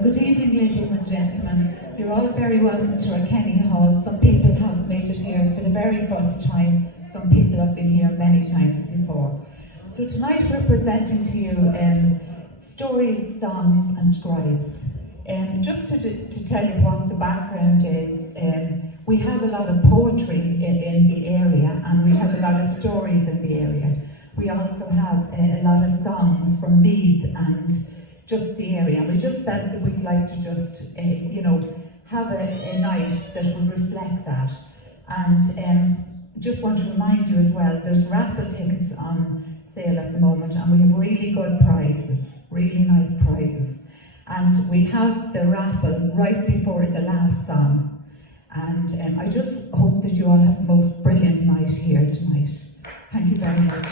Well, good evening, ladies and gentlemen. You're all very welcome to our Kenny Hall. Some people have made it here for the very first time. Some people have been here many times before. So tonight we're presenting to you stories, songs and scribes. Just to tell you what the background is, we have a lot of poetry in the area, and we have a lot of stories in the area. We also have a lot of songs from Meath and just the area. We just felt that we'd like to just, have a night that would reflect that. And just want to remind you as well, there's raffle tickets on sale at the moment, and we have really good prizes, really nice prizes. And we have the raffle right before the last song. And I just hope that you all have the most brilliant night here tonight. Thank you very much.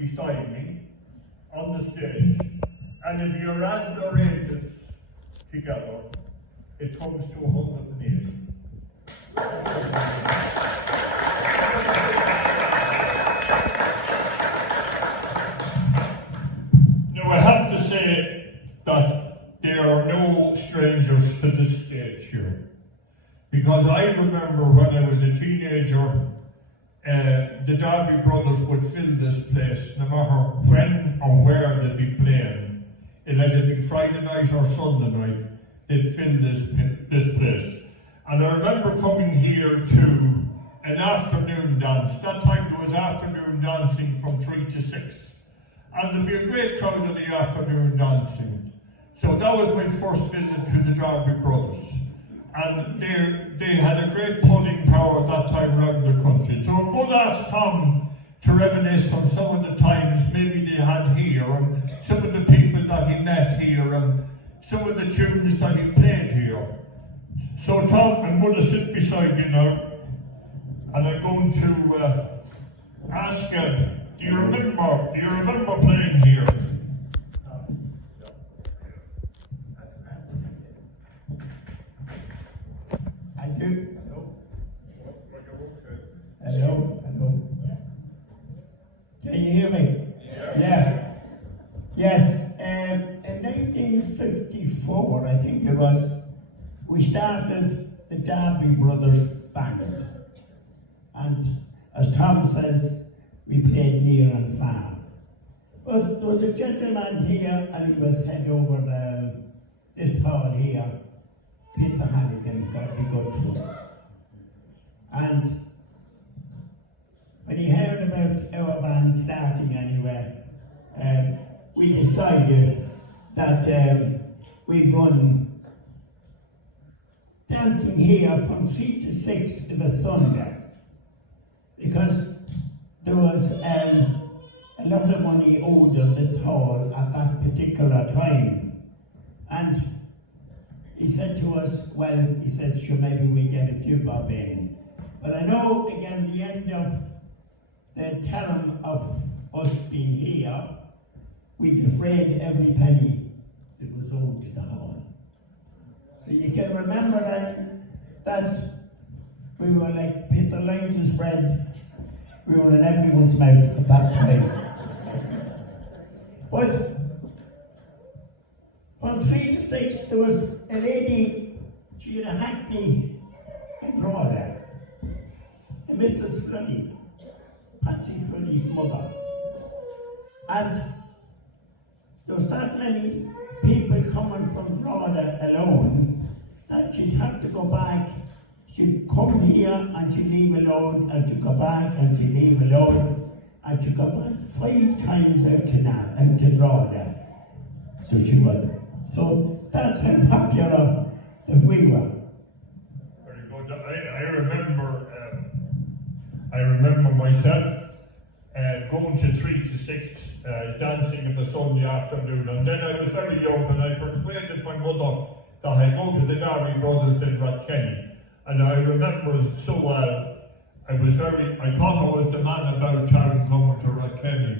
beside me on the stage, and if you add their ages together, it comes to 180. Now I have to say that they are no strangers to this stage here, because I remember when I was a teenager, the Derby Brothers would fill this place no matter when or where they'd be playing. Let it be Friday night or Sunday night, they'd fill this place. And I remember coming here to an afternoon dance. That time there was afternoon dancing from 3 to 6. And there'd be a great crowd of the afternoon dancing. So that was my first visit to the Derby Brothers. And they had a great pulling power at that time around the country. So I'm going to ask Tom to reminisce on some of the times maybe they had here, and some of the people that he met here, and some of the tunes that he played here. So Tom, I'm going to sit beside you now, and I'm going to ask you, do you remember playing here? I do. Hello. Can you hear me? Yeah. Yes. In 1954, I think it was, we started the Derby Brothers Band. And as Tom says, we played near and far. But there was a gentleman here, and he was head over this hall here, Peter Kerrigan, God be good to him. And when he heard about our band starting anyway, we decided that we'd run dancing here from 3 to 6 of a Sunday, because there was a lot of money owed on this hall at that particular time. And he said to us, well, he said, sure, maybe we get a few bob in. But I know, again, the end of the term of us being here, we defrayed every penny that was owed to the hall. So you can remember that we were like Peter Lange's bread, we were in everyone's mouth at that time. But from 3 to 6, there was a lady, she had a hackney in Drogheda, and Mrs. Flynn, Patsy Flynn's mother. And there was that many people coming from Drogheda alone that she'd have to go back. She'd come here and she'd leave alone, and she'd go back and she'd leave alone, and she'd go back 5 times out to Drogheda. So she would. So that's how popular that we were. Very good. I remember myself going to 3 to 6, dancing of a Sunday afternoon, and then I was very young and I persuaded my mother that I go to the Derby Brothers in Rathkenny. And I remember so well, I thought I was the man about town coming to Rathkenny.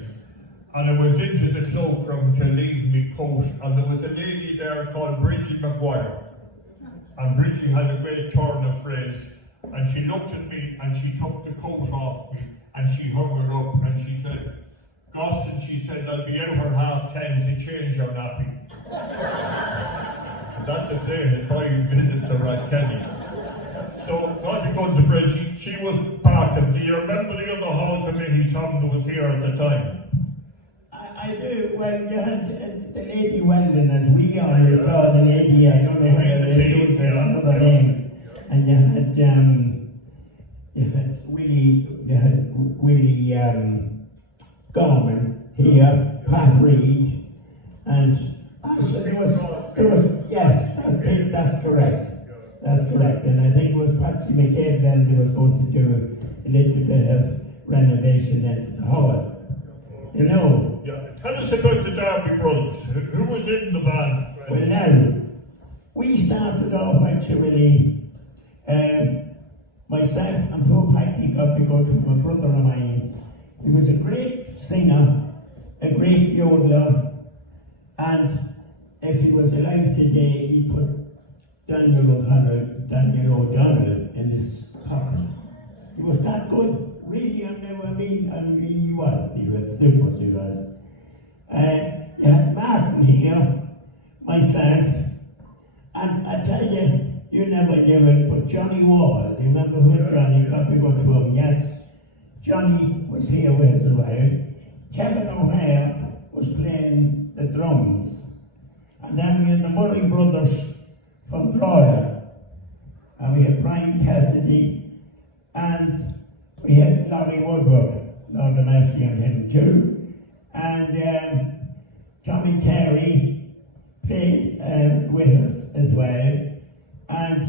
And I went into the cloakroom to leave me coat, and there was a lady there called Bridgie McGuire. And Bridgie had a great turn of phrase, and she looked at me and she took the coat off me and she hung it up and she said, Goss, and she said, I'll be out for 10:30 to change your nappy. That to say, my visit to Rathkenny. So, God be good to Bridgie, she was part of, do you remember the other hall committee, Tom, that was here at the time? I do. Well, you had the Lady Weldon, as we always call the lady, I don't know whether they do it another name. And you had Willie Gorman here, Pat Reed, and so there was yes, that's correct. That's correct. And I think it was Patsy McCabe then that was going to do a little bit of renovation into the hall. You know. Yeah. Tell us about the Derby Brothers. Who was in the band? Well, now, we started off actually, myself and poor Paddy got to go to my brother of mine. He was a great singer, a great yodeler, and if he was alive today, he put Daniel O'Donnell in his pocket. He was that good. Really, I mean, he was super serious. You had Martin here, myself, and I tell you, you never knew it, but Johnny Wall, do you remember who Johnny, got me go to him, yes. Johnny was here with us a while. Kevin O'Hare was playing the drums. And then we had the Murray brothers from Drogheda. And we had Brian Cassidy, and we had Larry Woodward, Lord of mercy on him too. And Tommy Carey played with us as well. And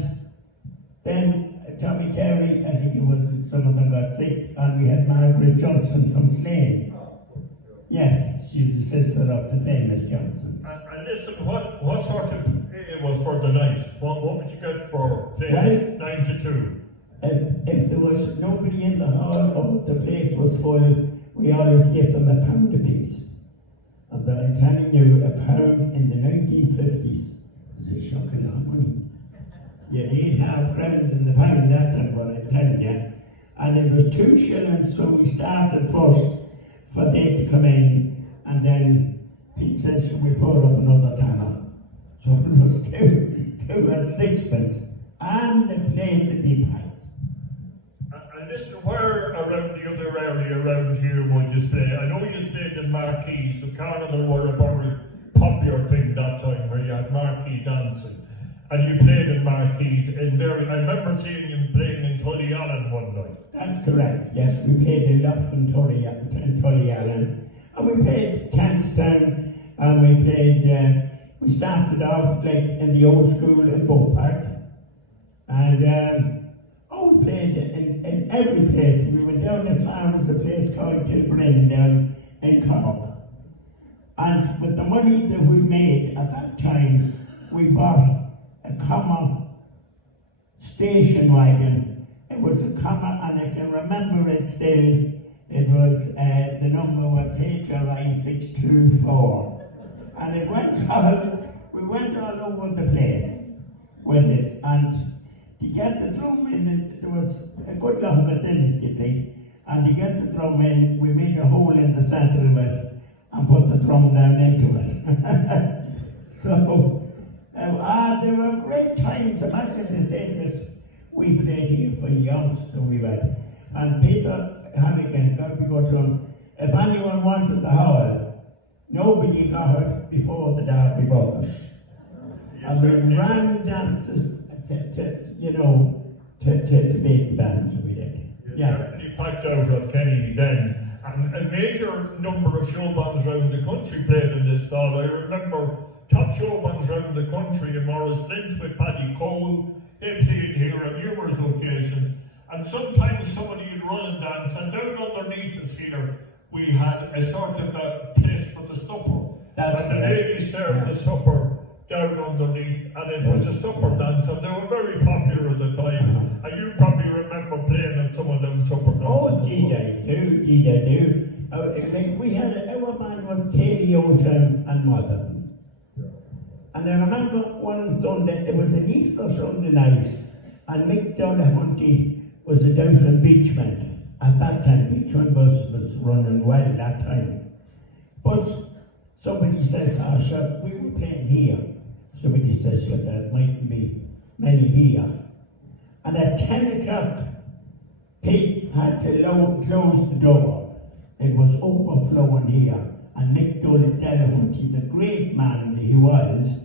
then Tommy Carey, I think it was some of them got sick, and we had Margaret Johnson from Slane. Yes, she's the sister of the famous Johnsons. And listen, what sort of pay was for the night? What would you get for playing 9 to 2? If there was nobody in the hall or the place was full, we always gave them £1 apiece. And I'm telling you, £1 in the 1950s was a shocking lot of money. You need half crowns in the pound that time, what I'm telling you. And it was 2 shillings, so we started first for they to come in, and then Pete said, should we pour up another tanner? So it was two and sixpence, and the place would be packed. And listen, where around the other area around here would you play? I know you played in marquees, so Carnival were a very popular thing that time, where you had marquee dancing. And you played in marquees I remember seeing you playing in Tullyallen one night. That's correct, yes, we played a lot in Tullyallen. And we played Kentstown, and we played, we started off like in the old school in Boat Park. And we played in every place. We went down as far as a place called Kilbrin down in Cork. And with the money that we made at that time, we bought a comma station wagon. It was a comma, and I can remember it still. It was, the number was HRI 624. And we went all over the place with it. And to get the drum in, there was a good lot of us in it, you see. And to get the drum in, we made a hole in the centre of it and put the drum down into it. So, there were great times. Imagine to say that we played here for years, so we went. And Peter Kerrigan, God be good to him, if anyone wanted the hall, nobody got it before the Derby Brothers. And we ran dances to beat the bands, we did. You certainly packed out of Kenny then. And a major number of show bands around the country played in this hall. I remember top show bands around the country in Morris Lynch with Paddy Cole. They played here on numerous occasions. And sometimes somebody would run and dance, and down underneath us here, we had a sort of a place for the supper. And the ladies served the supper down underneath, and it was a supper dance, and they were very popular at the time. And you probably remember playing at some of them supper dances. Oh, did I do. Like we had, our man was Katie Oldham and Mother. And I remember one Sunday, it was an Easter Sunday night, and Mick Donaghunty was a Downton Beachman. At that time, Beachman was running well at that time. But somebody says, sure, we were playing here. Somebody says, sure, there mightn't be many here. And at 10 o'clock, Pete had to close the door. It was overflowing here. And Mick Donaghunty, the great man he was,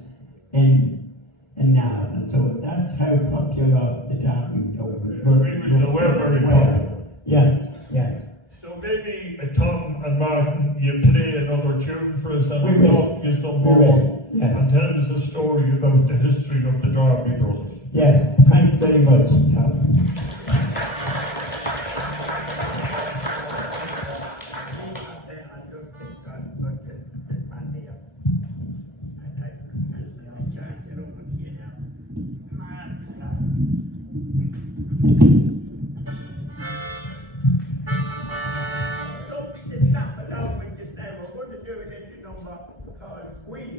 in Navan. So that's how popular the Derby were very popular. Yes. So maybe Tom and Martin, you play another tune for us, and we'll talk you some more. Yes. And tell us a story about the history of the Derby Brothers. Yes, thanks very much, Tom. number called Wheels.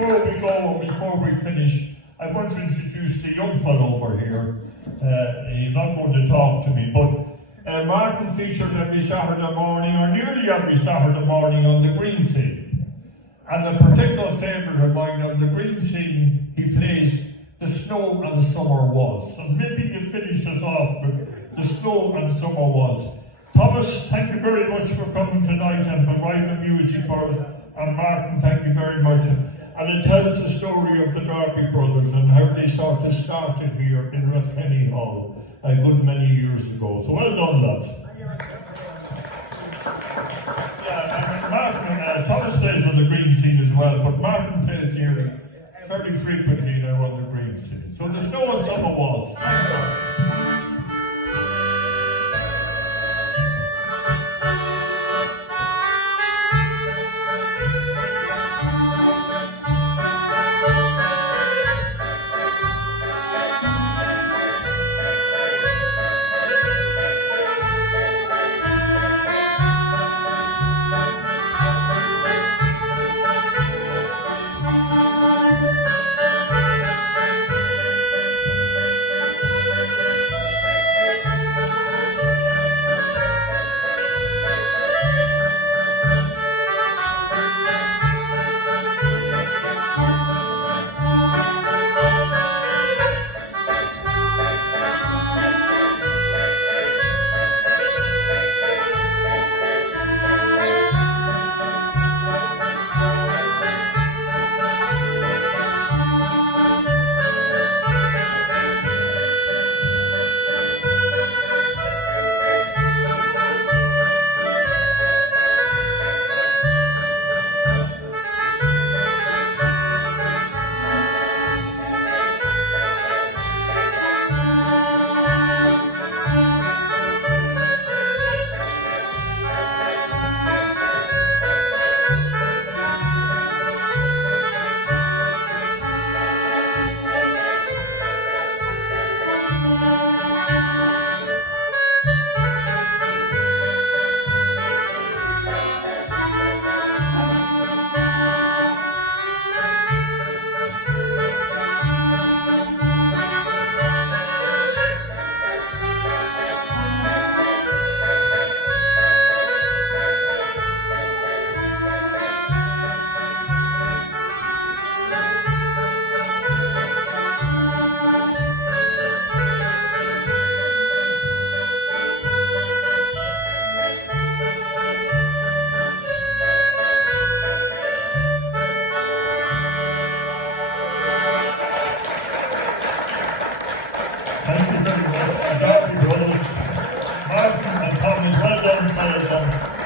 Before we go, before we finish, I want to introduce the young fellow over here. He's not going to talk to me, but Martin features every Saturday morning, or nearly every Saturday morning, on the green scene. And a particular favourite of mine on the green scene, he plays the Snow and Summer Waltz. And maybe you finish us off with the Snow and Summer Waltz. Thomas, thank you very much for coming tonight and providing the music for us. And Martin, thank you very much. And it tells the story of the Darby brothers and how they sort of started here in Rathkenny Hall a good many years ago. So well done, lads. Yeah, and Martin, Thomas plays on the green scene as well, but Martin plays here very frequently now on the green scene. So the Snow and Summer Waltz. Thanks, Martin.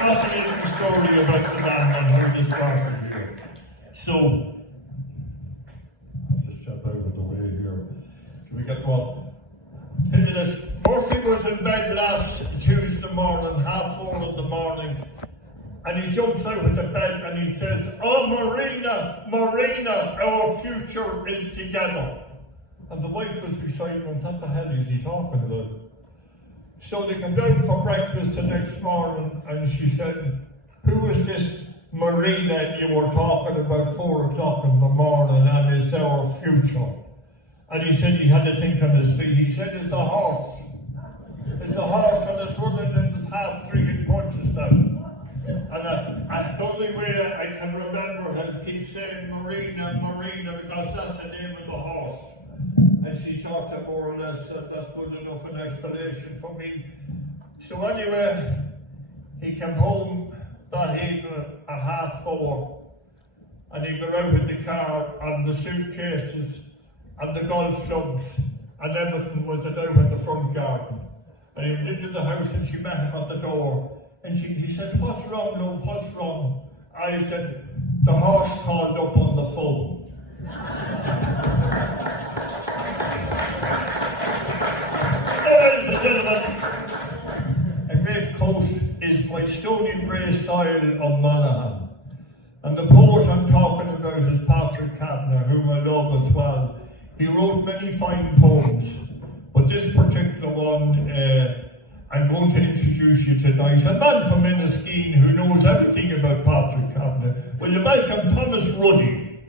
fascinating story about the man and how this started here. So, I'll just step out of the way here. Should we get what? Tell you this, Murphy was in bed last Tuesday morning, 4:30 in the morning, and he jumps out of the bed and he says, "Oh, Marina, Marina, our future is together." And the wife was beside him, what the hell is he talking about? So they came down for breakfast the next morning, and she said, "Who is this Marina you were talking about 4 o'clock in the morning, and is our future?" And he said he had to think on his feet. He said, "It's the horse. It's the horse, and it's running in the 3 in Punchestown." And the only way I can remember is keep saying Marina, Marina, because that's the name of the horse. And she sort of more or less said that's good enough an explanation for me. So anyway, he came home that evening at 4:30, and he got out in the car, and the suitcases and the golf clubs and everything was out in the front garden. And he went into the house and she met him at the door. And he said, "What's wrong, love? What's wrong?" I said, "The horse called up on the phone." Ladies and gentlemen, a great quote is "My stony grey soil of Monaghan." And the poet I'm talking about is Patrick Kavanagh, whom I love as well. He wrote many fine poems, but this particular one I'm going to introduce you tonight. A man from Enniskeane who knows everything about Patrick Kavanagh. Will you welcome Thomas Ruddy?